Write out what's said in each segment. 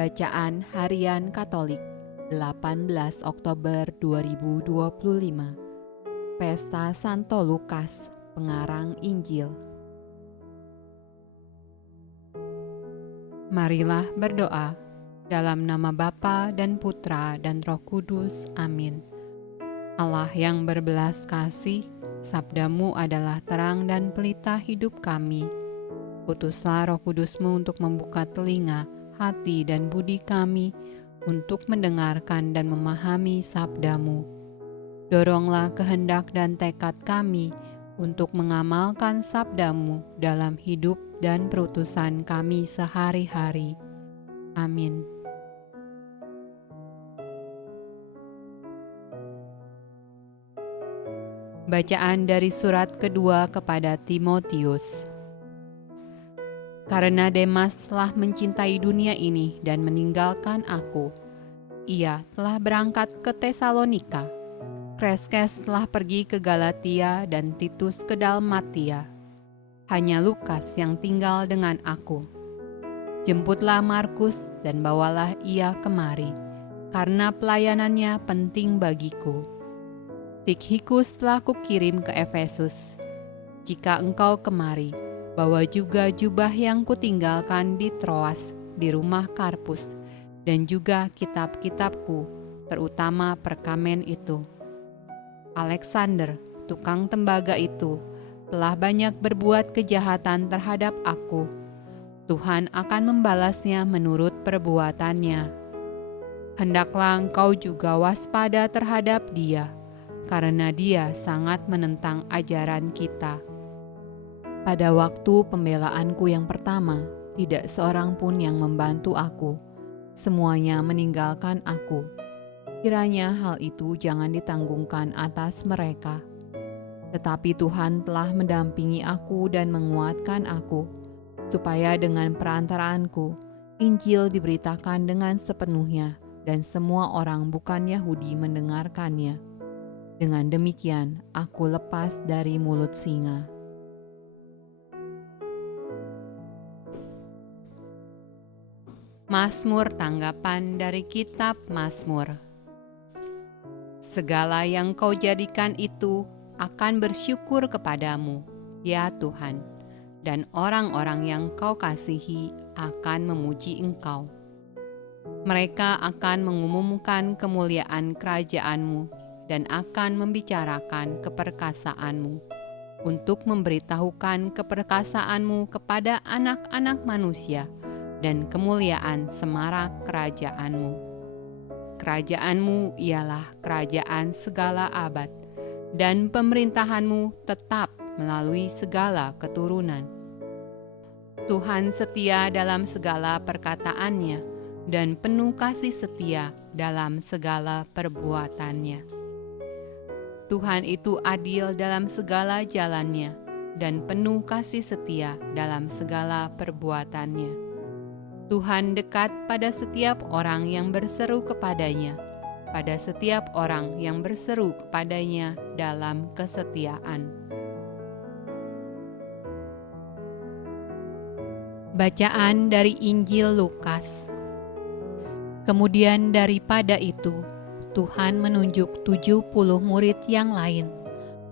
Bacaan Harian Katolik 18 Oktober 2025. Pesta Santo Lukas, pengarang Injil. Marilah berdoa dalam nama Bapa dan Putra dan Roh Kudus. Amin. Allah yang berbelas kasih, sabdamu adalah terang dan pelita hidup kami. Utuslah Roh Kudus-Mu untuk membuka telinga, hati dan budi kami untuk mendengarkan dan memahami sabda-Mu. Doronglah kehendak dan tekad kami untuk mengamalkan sabda-Mu dalam hidup dan perutusan kami sehari-hari. Amin. Bacaan dari surat kedua kepada Timotius. Karena Demas telah mencintai dunia ini dan meninggalkan aku. Ia telah berangkat ke Tesalonika. Kreskes telah pergi ke Galatia dan Titus ke Dalmatia. Hanya Lukas yang tinggal dengan aku. Jemputlah Markus dan bawalah ia kemari, karena pelayanannya penting bagiku. Tikhikus telah kukirim ke Efesus. Jika engkau kemari, bawa juga jubah yang kutinggalkan di Troas di rumah Karpus, dan juga kitab-kitabku, terutama perkamen itu. Alexander, tukang tembaga itu, telah banyak berbuat kejahatan terhadap aku. Tuhan akan membalasnya menurut perbuatannya. Hendaklah engkau juga waspada terhadap dia, karena dia sangat menentang ajaran kita. Pada waktu pembelaanku yang pertama, tidak seorang pun yang membantu aku. Semuanya meninggalkan aku. Kiranya hal itu jangan ditanggungkan atas mereka. Tetapi Tuhan telah mendampingi aku dan menguatkan aku, supaya dengan perantaraanku, Injil diberitakan dengan sepenuhnya, dan semua orang bukan Yahudi mendengarkannya. Dengan demikian, aku lepas dari mulut singa. Mazmur tanggapan dari kitab Mazmur. Segala yang kau jadikan itu akan bersyukur kepadamu, ya Tuhan, dan orang-orang yang kau kasihi akan memuji engkau. Mereka akan mengumumkan kemuliaan kerajaanmu dan akan membicarakan keperkasaanmu, untuk memberitahukan keperkasaanmu kepada anak-anak manusia, dan kemuliaan semarak kerajaanmu. Kerajaanmu ialah kerajaan segala abad, dan pemerintahanmu tetap melalui segala keturunan. Tuhan setia dalam segala perkataannya, dan penuh kasih setia dalam segala perbuatannya. Tuhan itu adil dalam segala jalannya, dan penuh kasih setia dalam segala perbuatannya. Tuhan dekat pada setiap orang yang berseru kepadanya, pada setiap orang yang berseru kepadanya dalam kesetiaan. Bacaan dari Injil Lukas. Kemudian daripada itu, Tuhan menunjuk 70 murid yang lain,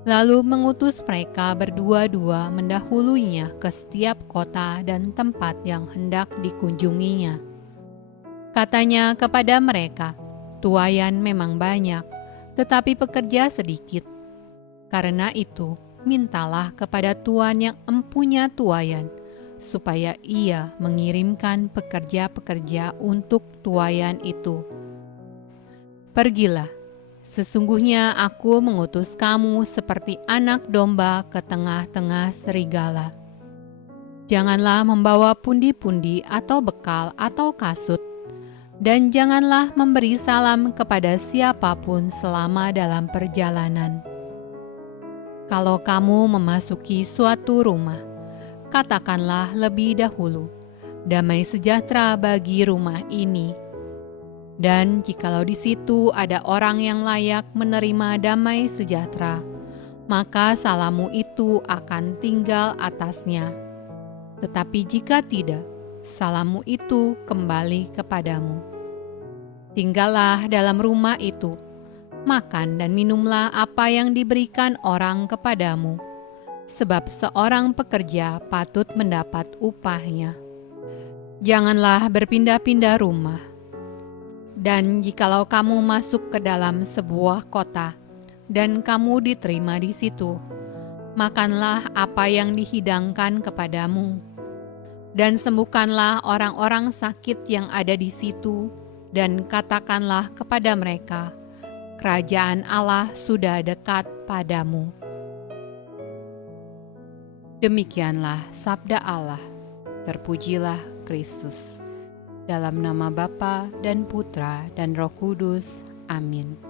lalu mengutus mereka berdua-dua mendahuluinya ke setiap kota dan tempat yang hendak dikunjunginya. Katanya kepada mereka, tuaian memang banyak, tetapi pekerja sedikit. Karena itu, mintalah kepada Tuan yang empunya tuaian, supaya ia mengirimkan pekerja-pekerja untuk tuaian itu. Pergilah. Sesungguhnya aku mengutus kamu seperti anak domba ke tengah-tengah serigala. Janganlah membawa pundi-pundi atau bekal atau kasut, dan janganlah memberi salam kepada siapapun selama dalam perjalanan. Kalau kamu memasuki suatu rumah, katakanlah lebih dahulu, damai sejahtera bagi rumah ini. Dan jikalau di situ ada orang yang layak menerima damai sejahtera, maka salammu itu akan tinggal atasnya. Tetapi jika tidak, salammu itu kembali kepadamu. Tinggallah dalam rumah itu, makan dan minumlah apa yang diberikan orang kepadamu, sebab seorang pekerja patut mendapat upahnya. Janganlah berpindah-pindah rumah. Dan jikalau kamu masuk ke dalam sebuah kota, dan kamu diterima di situ, makanlah apa yang dihidangkan kepadamu, dan sembuhkanlah orang-orang sakit yang ada di situ, dan katakanlah kepada mereka, kerajaan Allah sudah dekat padamu. Demikianlah sabda Allah. Terpujilah Kristus. Dalam nama Bapa dan Putra dan Roh Kudus. Amin.